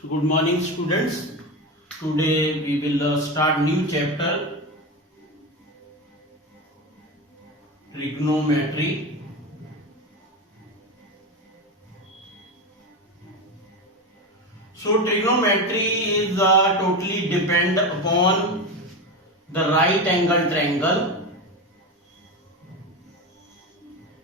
So good morning students. Today we will start new chapter, trigonometry. So trigonometry is totally depend upon the right angle triangle.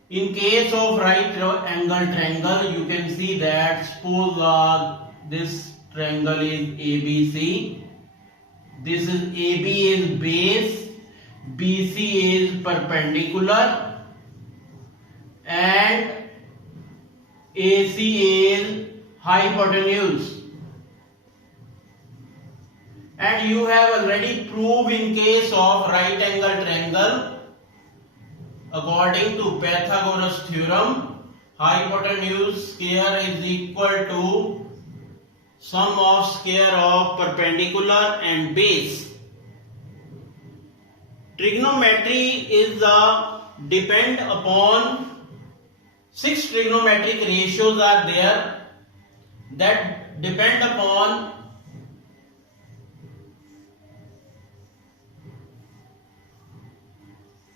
In case of right angle triangle, you can see that suppose this triangle is ABC. This is AB is base, BC is perpendicular, and AC is hypotenuse. And you have already proved in case of right angle triangle, according to Pythagoras theorem, hypotenuse square is equal to sum of square of perpendicular and base. Trigonometry is depend upon 6 trigonometric ratios are there that depend upon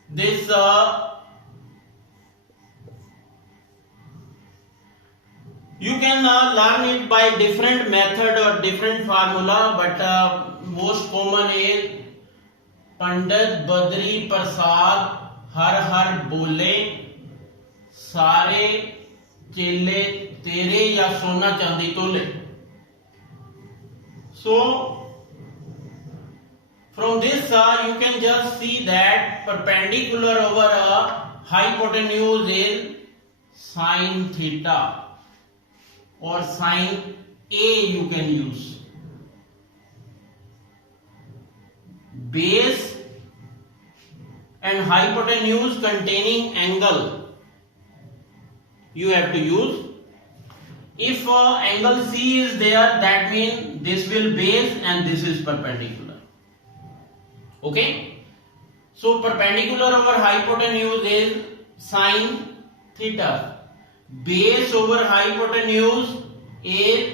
this you can learn it by different method or different formula, but most common is Pandit Badri Prasad हर हर बोले सारे चेले तेरे या सोना चांदी तोले. So from this you can just see that perpendicular over a hypotenuse is sin theta or sin A you can use. Base and hypotenuse containing angle you have to use. If angle C is there, that means this will base and this is perpendicular. Okay, so perpendicular over hypotenuse is sin theta. Base over hypotenuse is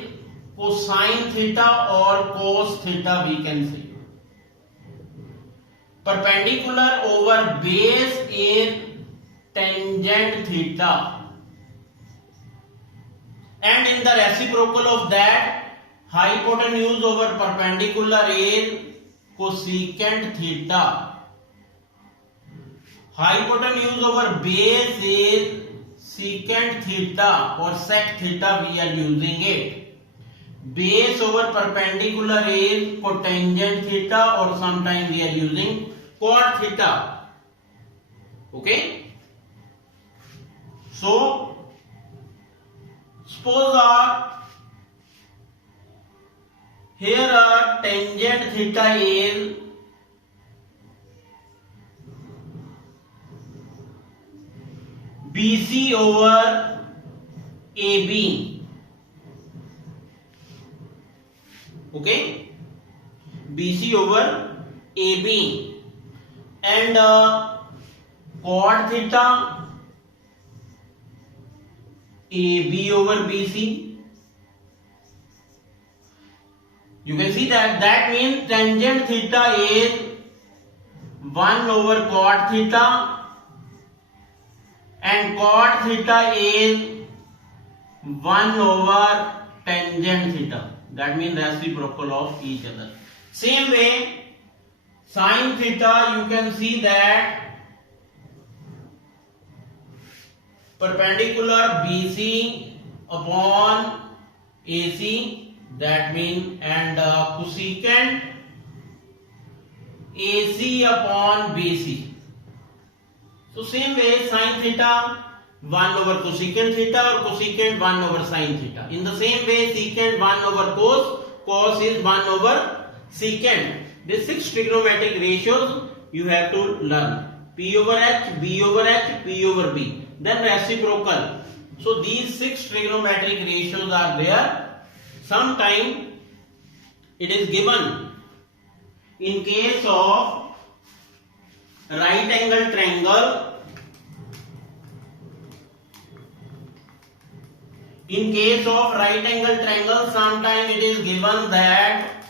cosine theta or cos theta we can say. Perpendicular over base is tangent theta. And in the reciprocal of that, hypotenuse over perpendicular is cosecant theta. Hypotenuse over base is secant theta or sec theta we are using it. Base over perpendicular is cotangent theta or sometimes we are using cot theta. Okay. So suppose here tangent theta is BC over AB. Okay, BC over AB and cot theta AB over BC. You can see that means tangent theta is 1 over cot theta and cot theta is 1 over tangent theta. That means reciprocal of each other. Same way, sin theta you can see that perpendicular BC upon AC, that means, and cosecant AC upon BC. So same way sin theta 1 over cosecant theta or cosecant 1 over sin theta. In the same way secant 1 over cos, cos is 1 over secant. These 6 trigonometric ratios you have to learn. P over H, B over H, P over B. Then reciprocal. So these 6 trigonometric ratios are there. Sometime it is given in case of right angle triangle. In case of right angle triangle, sometimes it is given that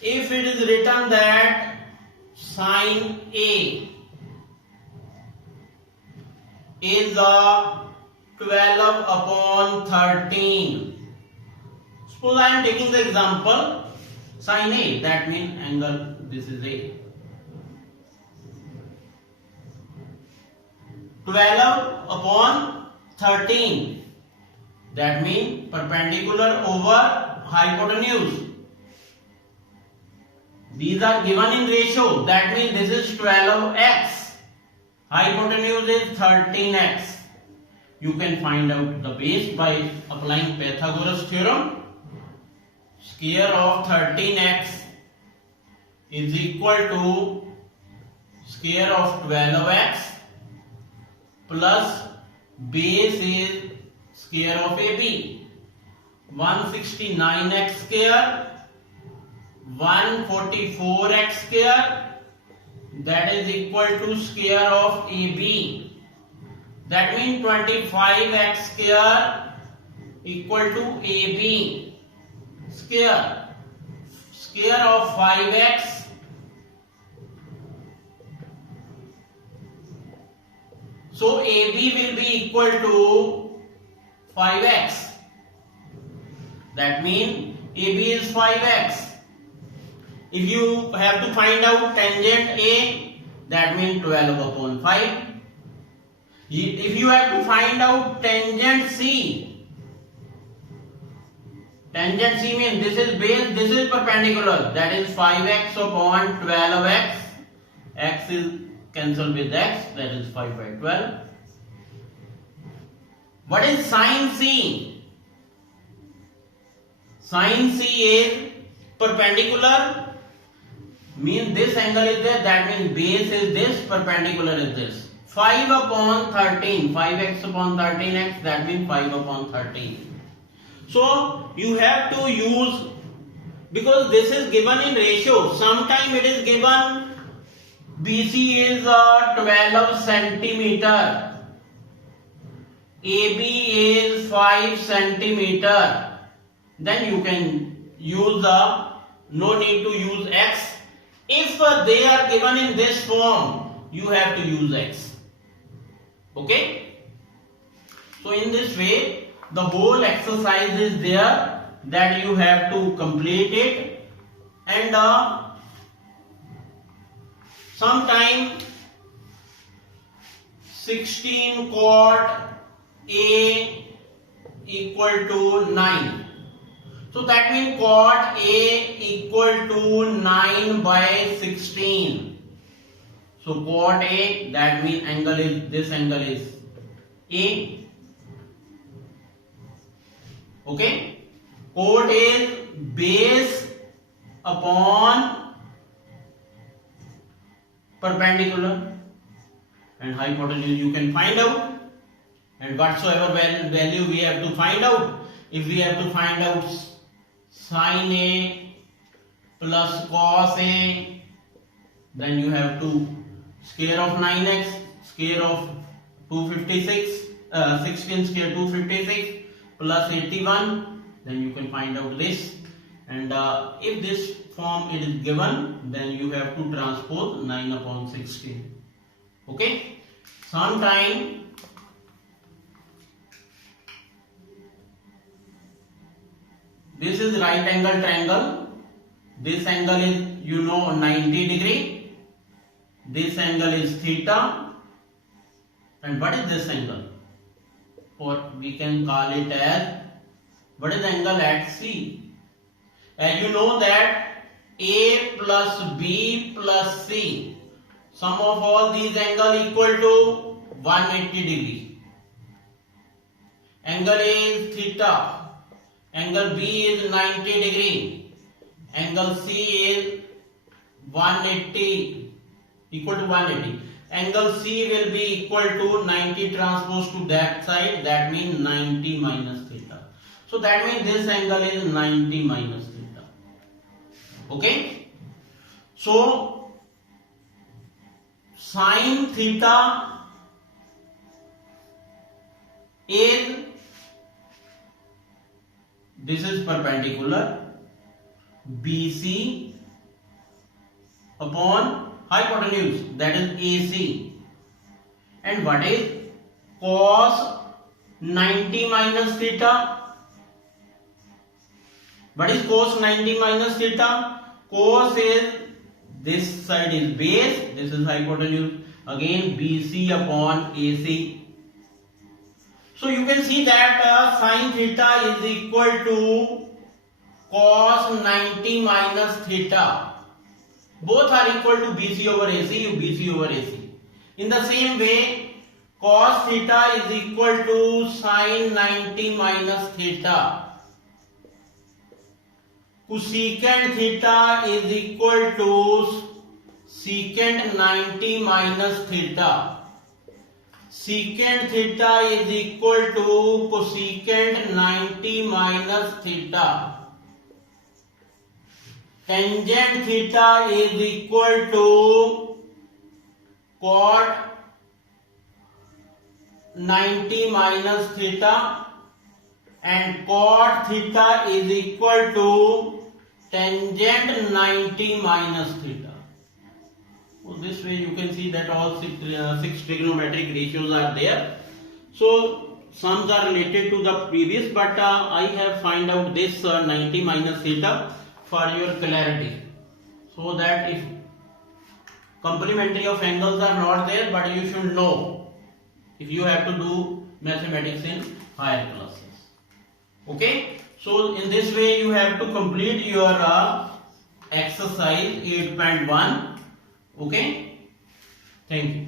if it is written that sine A is a 12 upon 13. Suppose I am taking the example sine A, that means angle, this is A. 12 upon 13, that means perpendicular over hypotenuse. These are given in ratio, that means this is 12x. Hypotenuse is 13x. You can find out the base by applying Pythagoras theorem. Square of 13x is equal to square of 12x plus base is square of AB. 169x square, 144x square, that is equal to square of AB. That means 25x square equal to AB square. Square of 5x so AB will be equal to 5x. That means AB is 5x. If you have to find out tangent A, that means 12 upon 5. If you have to find out tangent C, tangent C means this is base, this is perpendicular, that is 5x upon 12x. X is cancelled with x, that is 5 by 12. What is sine C? Sine C is perpendicular, means this angle is there, that means base is this, perpendicular is this. 5 upon 13, 5x upon 13x, that means 5 upon 13. So you have to use, because this is given in ratio, sometime it is given BC is 12 centimeter, AB is 5 centimeter, then you can use no need to use x. If they are given in this form, you have to use x. Okay? So in this way, the whole exercise is there that you have to complete it, and sometime 16 cot A equal to 9. So that means cot A equal to 9 by 16. So cot A, that means angle is, this angle is A. Okay? Cot is base upon perpendicular, and hypotenuse you can find out, and whatsoever value we have to find out. If we have to find out sin A plus cos A, then you have to square of 9x, square of 256, 16 square 256 plus 81, then you can find out this. And if this form it is given, then you have to transpose 9 upon 16. Okay? Sometime this is right angle triangle. This angle is 90 degree. This angle is theta. And what is this angle? Or we can call it as, what is the angle at C? As you know that A plus B plus C, sum of all these angles equal to 180 degree. Angle A is theta. Angle B is 90 degree. Angle C is 180, equal to 180. Angle C will be equal to 90 transpose to that side, that means 90 minus theta. So that means this angle is 90 minus theta. Okay? So sin theta is, this is perpendicular BC upon hypotenuse, that is AC. And what is cos 90 minus theta? What is cos 90 minus theta? Cos is, this side is base, this is hypotenuse, again BC upon AC. So you can see that sin theta is equal to cos 90 minus theta. Both are equal to BC over AC, BC over AC. In the same way, cos theta is equal to sin 90 minus theta. Cosecant theta is equal to secant 90 minus theta. Secant theta is equal to cosecant 90 minus theta. Tangent theta is equal to cot 90 minus theta, and cot theta is equal to tangent 90 minus theta. So this way you can see that all six trigonometric ratios are there. So sums are related to the previous, but I have find out this 90 minus theta for your clarity, so that if complementary of angles are not there, but you should know if you have to do mathematics in higher classes. Okay, so in this way you have to complete your exercise 8.1. Okay, thank you.